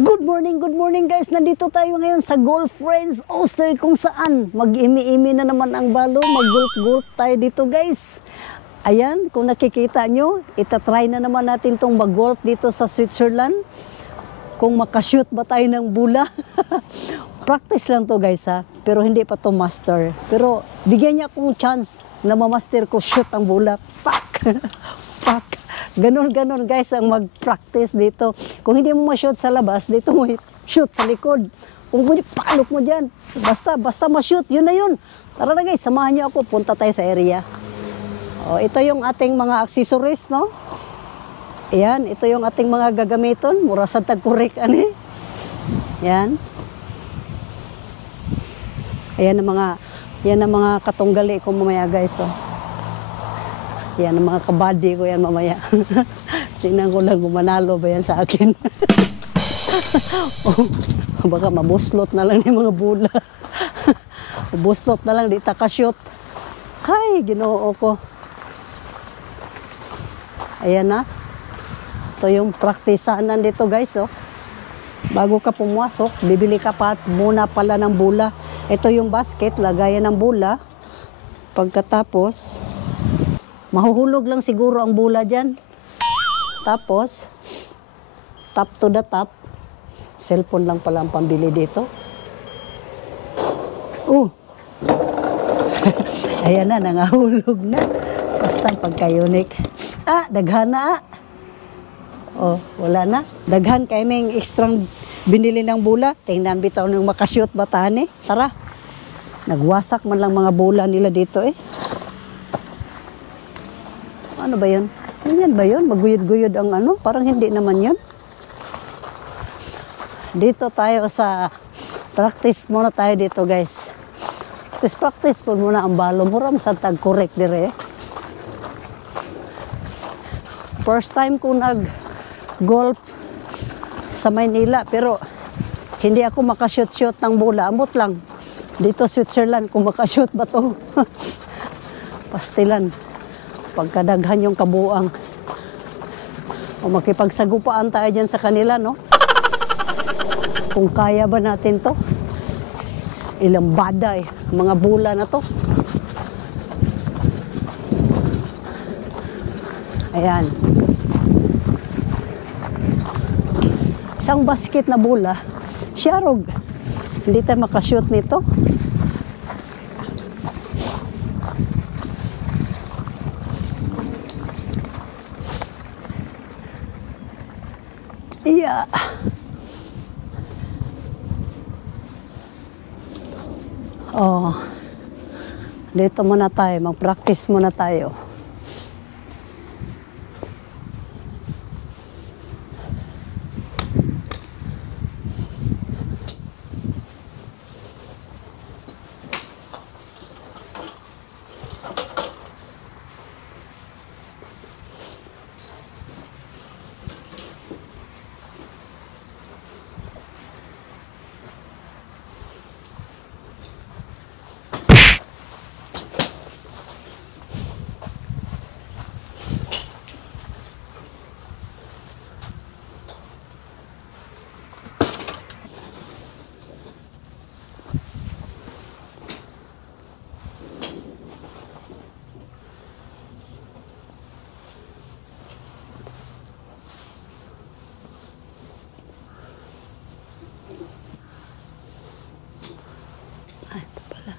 Good morning guys. Nandito tayo ngayon sa Golf Friends Oster kung saan mag-imi-imi na naman ang balo. Mag-golf tayo dito guys. Ayan, kung nakikita nyo, itatry na naman natin tong mag-golf dito sa Switzerland. Kung makashoot ba tayo ng bula. Practice lang to guys ha, pero hindi pa to master. Pero bigyan niya akong chance na mamaster ko shoot ang bula. Pak! Pak! Ganon guys ang mag-practice dito. Kung hindi mo ma-shoot sa labas, dito mo shoot sa likod. Kung hindi, palok mo dyan. Basta ma-shoot, yun na yun. Tara na guys, samahan niyo ako, punta tayo sa area. O, ito yung ating mga accessories, no? Ayan, ito yung ating mga gagamiton. Mura sa tagkurik, ani? Ayan. Ayan ang mga katunggali ko mamaya guys, oh. Yan ang mga kabady ko yan mamaya. Tingnan ko lang kung manalo ba yan sa akin. Oh, baka mabuslot na lang yung mga bula. Mabuslot na lang, di takashoot. Hay, ginoo ko. Ayan na. Ito yung praktisanan dito guys. Oh. Bago ka pumasok, bibili ka pa muna pala ng bula. Ito yung basket, lagayan ng bula. Pagkatapos, mahuhulog lang siguro ang bula dyan. Tapos, top to the top. Cellphone lang pala ang pambili dito. Ayan na, nangahulog na. Basta pagka-unique. Daghan na. Oh, wala na. Daghan kay may ekstrang binili ng bula. Tingnan bitaw ng makashoot batahan eh. Tara. Nagwasak man lang mga bula nila dito eh. Ano ba yun? Ganyan ba yun? Maguyod-guyod ang ano? Parang hindi naman yun. Dito tayo sa practice muna tayo dito guys. Practice po muna ang balo. Mura sa tag-correct dire. First time ko nag-golf sa Maynila pero hindi ako makashoot-shoot ng bola. Ambot lang. Dito Switzerland kung makashoot ba to? Pastilan. Pagkadaghan yung kabuang. O makipagsagupaan tayo dyan sa kanila, no? Kung kaya ba natin to? Ilang baday, mga bula na to. Ayan. Isang basket na bula, siyarog. Hindi tayo makashoot nito. Yeah. Oh. Dito muna tayo, mag-practice muna tayo. Ito pala.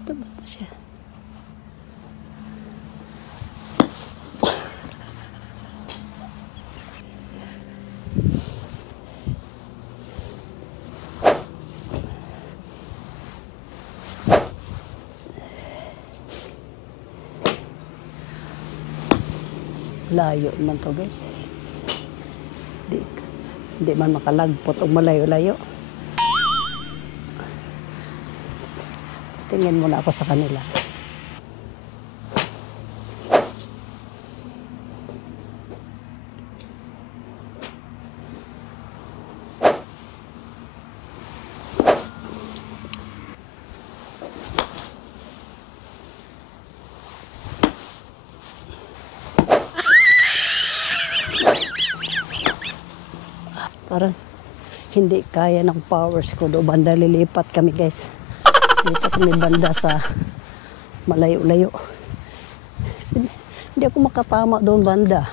Ito ba ito siya? Layo man to guys. Hindi man makalagpot o malayo-layo. Tingin muna ako sa kanila. hindi kaya ng powers ko do banda lilipat kami guys. Dito kami banda sa malayo-layo. Hindi ako makatama doon banda.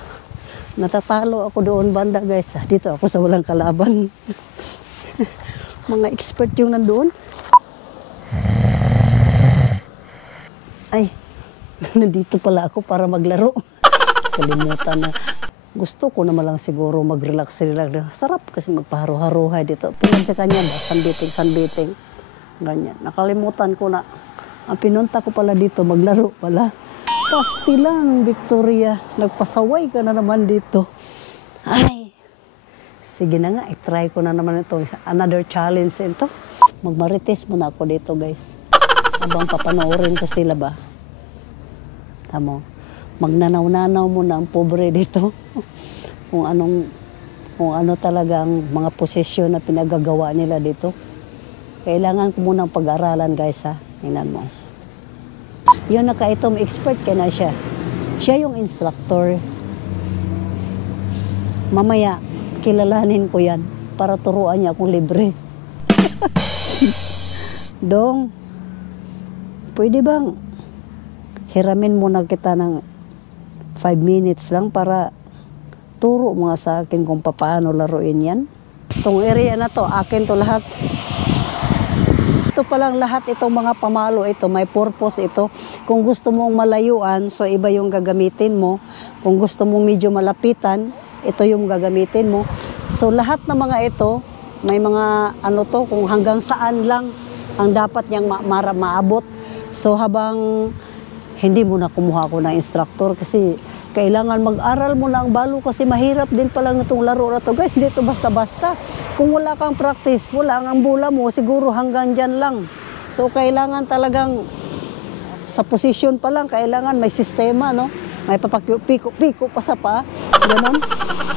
Natatalo ako doon banda guys. Dito ako sa walang kalaban. Mga expert yung nandoon. Ay, nandito pala ako para maglaro. Kalimutan na. Gusto ko naman lang siguro mag-relax. Sarap kasi magpaharo-haruhay dito. Tulad sa kanya ba? Sunbiting. Ganyan. Nakalimutan ko na. Ang pinunta ko pala dito, maglaro pala. Pasti lang, Victoria. Nagpasaway ka na naman dito. Ay. Sige na nga, i-try ko na naman ito. Another challenge ito. Magmarites muna ako dito, guys. Habang papanoorin ko sila ba. Tamo. Magnanaw-nanaw muna ang pobre dito. kung ano talagang mga posisyon na pinagagawa nila dito. Kailangan ko munang pag-aralan guys ha. Tingnan mo. Yun naka-itong expert kaya na siya. Siya yung instructor. Mamaya, kilalanin ko yan para turuan niya akong libre. Dong, pwede bang hiramin muna kita ng 5 minutes lang para turo mo nga sa akin kung paano laruin yan. Itong area na to, akin to lahat. Ito palang lahat itong mga pamalo ito, may purpose ito. Kung gusto mong malayuan, so iba yung gagamitin mo. Kung gusto mong medyo malapitan, ito yung gagamitin mo. So lahat ng mga ito, may mga ano to, kung hanggang saan lang ang dapat niyang maabot. So habang hindi mo na kumuha ko ng instructor kasi kailangan mag-aral mo na ang balo kasi mahirap din palang itong laro na to. Guys, dito basta-basta. Kung wala kang practice, wala ang bola mo, siguro hanggang dyan lang. So, kailangan talagang sa posisyon pa lang, kailangan may sistema, no? May papapiko-piko pa sa pa. Ganon.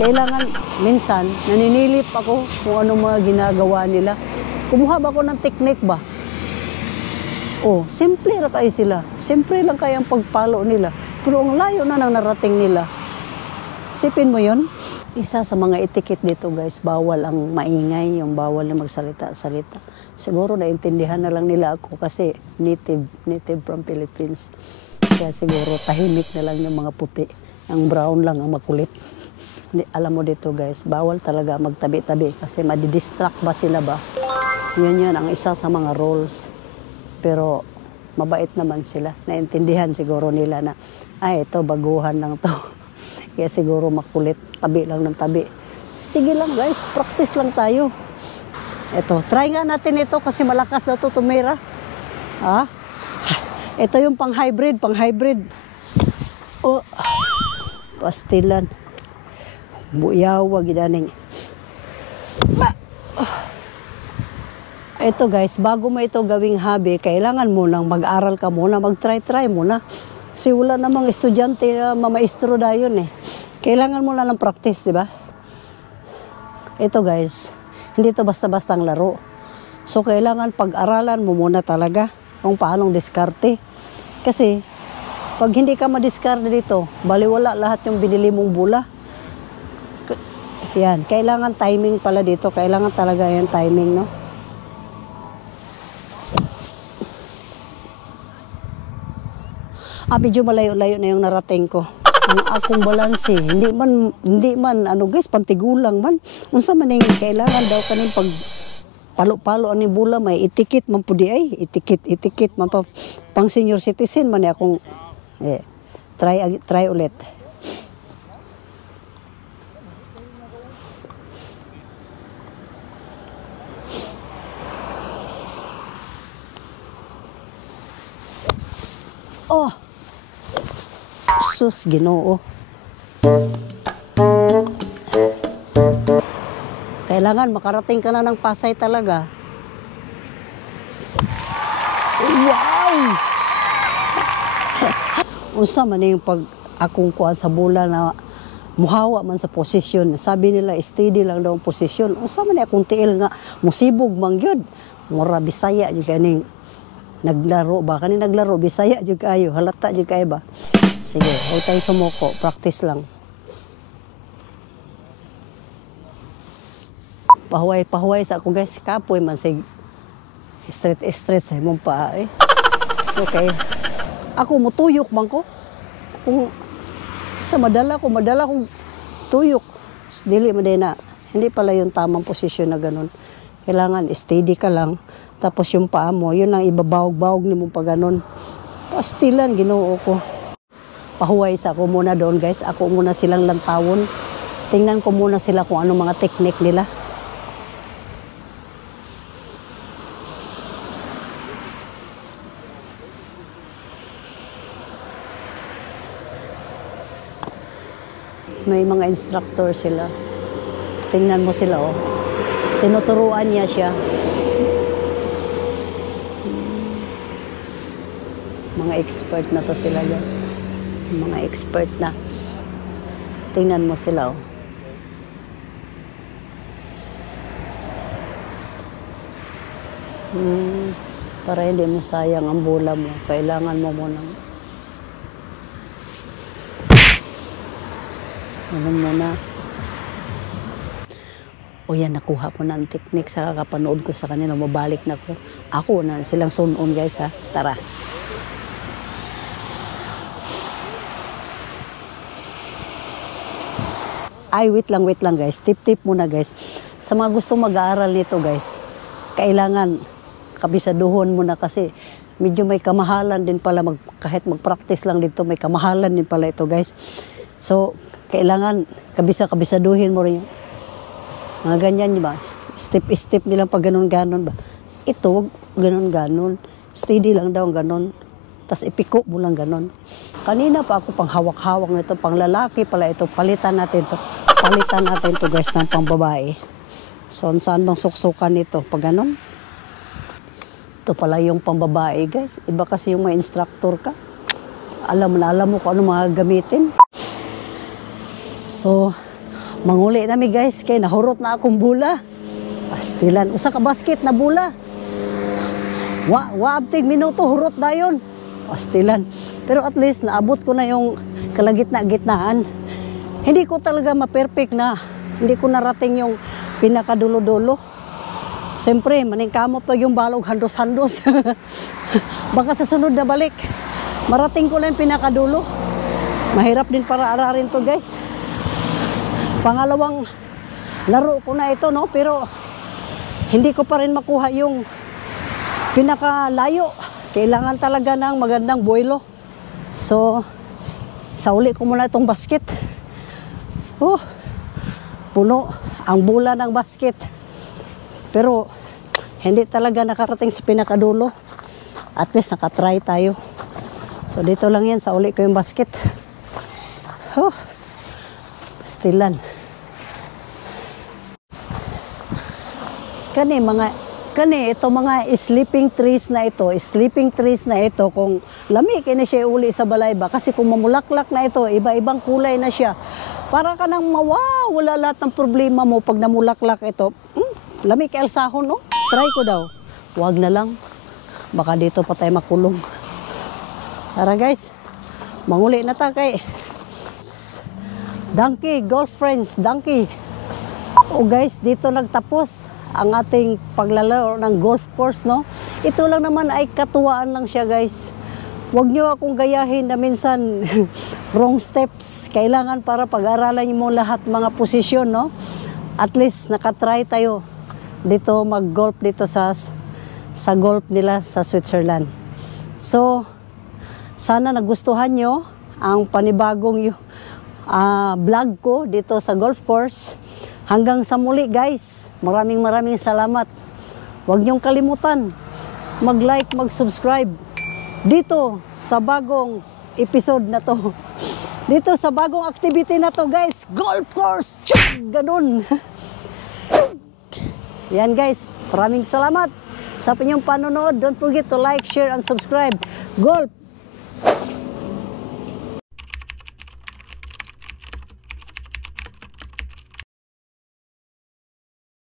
Kailangan, minsan, naninilip ako kung ano mga ginagawa nila. Kumuha ba ako ng technique ba? Oh, simple na kayo sila. Simple lang kaya ang pagpalo nila. Pero ang layo na nang narating nila. Sipin mo yon. Isa sa mga etiquette dito guys, bawal ang maingay, yung bawal na magsalita-salita. Siguro naintindihan na lang nila ako kasi native from Philippines. Kaya siguro tahimik na lang yung mga puti. Ang brown lang ang makulit. Alam mo dito guys, bawal talaga magtabi-tabi kasi madidistract ba sila ba? Yan ang isa sa mga rules. Pero mabait naman sila. Naintindihan siguro nila na, ay, ito, baguhan lang to. Kaya siguro makulit. Tabi lang ng tabi. Sige lang guys, practice lang tayo. Ito, try nga natin ito kasi malakas na ito tumira. Ha? Ito yung pang-hybrid. Oh, pastilan. Buyawa, gidaning. Ito guys, bago mo ito gawing hobby, kailangan mo nang mag-aral ka muna, mag-try muna. Kasi wala namang estudyante na mamaestro na yun eh. Kailangan mo na ng practice, di ba? Ito guys, hindi ito basta-basta ang laro. So kailangan pag-aralan mo muna talaga kung paanong diskarte. Kasi pag hindi ka madiskarte dito, baliwala lahat yung binili mong bola. Yan, kailangan timing pala dito. Kailangan talaga yung timing, no? Medyo malayo-layo na yung narating ko. Ang akong balanse, hindi man, ano guys, pantigulang man. Unsa man yung kailangan daw kanin pag palo-palo ani bula, may itikit man po di ay. Itikit man pa. Pang senior citizen man akong, try ulit. Oh! Sus, Ginoo. Kailangan makarating ka na ng Pasay talaga. Wow! Unsa man yung pag akong kuha sa bola na muhawa man sa posisyon. Sabi nila, steady lang daw ang posisyon. Unsa man akong tiil nga, musibog man gyud. Mura Bisaya jud kaning naglaro ba? Kani naglaro, Bisaya jud kayo, halata jud kayo ba? Sige, huwag tayo sumuko, practice lang. Pahuway sa ako guys. Kapoy man sig straight sa imong paa eh. Okay. Ako mutuyok man ko. Kung sa madala ko tuyok. Dili man din na. Hindi pala yung tamang posisyon na ganun. Kailangan steady ka lang. Tapos yung paa mo, yun lang ibabawag-bawag ni mo pa ganun. Pastilan, Ginoo ko. Pahuway sa ako muna doon guys. Ako muna silang lantawon. Tingnan ko muna sila kung anong mga teknik nila. May mga instructor sila. Tingnan mo sila oh. Tinuturuan niya siya. Mga expert na to sila guys. Mga expert na. Tingnan mo sila oh. Para hindi mo sayang ang bola mo. Kailangan mo munang muna. O yan, nakuha ko na ang technique sa kakapanood ko sa kanila. Mabalik na ko. Ako na silang sunon guys ha. Tara. Ay, wait lang guys. Tip muna guys. Sa mga gustong mag-aaral nito guys, kailangan kabisaduhon mo na kasi medyo may kamahalan din pala kahit mag-practice lang dito, may kamahalan din pala ito guys. So, kailangan kabisaduhin mo rin yung mga ganyan ba? Step nilang pag ganon-ganon ba? Ito, ganon-ganon. Steady lang daw ganon. Tapos ipiko mo lang ganon. Kanina pa ako pang hawak-hawak nito, pang lalaki pala ito. Palitan natin to guys ng pang babae. So, saan bang suksukan nito? Pag ganon. Ito pala yung pang babae guys. Iba kasi yung may instructor ka. Alam mo kung ano mga gamitin. So, manguli nami guys, kay nahurot na akong bula. Pastilan, usa ka basket na bula. Abtig minuto, hurot na yun. Pastilan. Pero at least, naabot ko na yung kalagitnaan. Hindi ko talaga ma-perfect na. Hindi ko narating yung pinakadulo-dulo. Siyempre, maningkamot pa yung balog handos-handos. Baka sa sunod na balik, marating ko lang pinakadulo. Mahirap din para ararin to guys. Pangalawang laro ko na ito, no? Pero hindi ko pa rin makuha yung pinakalayo. Kailangan talaga ng magandang buwelo. So, sauli ko muna itong basket. Puno ang bula ng basket. Pero hindi talaga nakarating sa pinakadulo. At least nakatry tayo. So, dito lang yan. Sauli ko yung basket. Pastilan. Ito mga sleeping trees na ito, kung lami kini siya uli sa balay ba, kasi kung mamulaklak na ito, iba-ibang kulay na siya. Para ka nang mawawala lahat ng problema mo pag namulaklak ito. Lami kay alsahon, no? Try ko daw. Huwag na lang. Baka dito pa tayo makulong. Tara guys, manguli na ta kay Donkey, Golf Friends, Donkey. O guys, dito nagtapos ang ating paglalaro ng golf course, no? Ito lang naman ay katuwaan lang siya, guys. Huwag nyo akong gayahin na minsan wrong steps. Kailangan para pag-aralan mo lahat mga posisyon, no? At least nakatry tayo dito mag-golf dito sa golf nila sa Switzerland. So, sana nagustuhan nyo ang panibagong vlog ko dito sa golf course. Hanggang sa muli guys, maraming salamat. Huwag niyong kalimutan mag-like, mag-subscribe dito sa bagong episode na to. Dito sa bagong activity na to guys, golf course, ganun. Yan guys, maraming salamat sa inyong panonood. Don't forget to like, share, and subscribe. Golf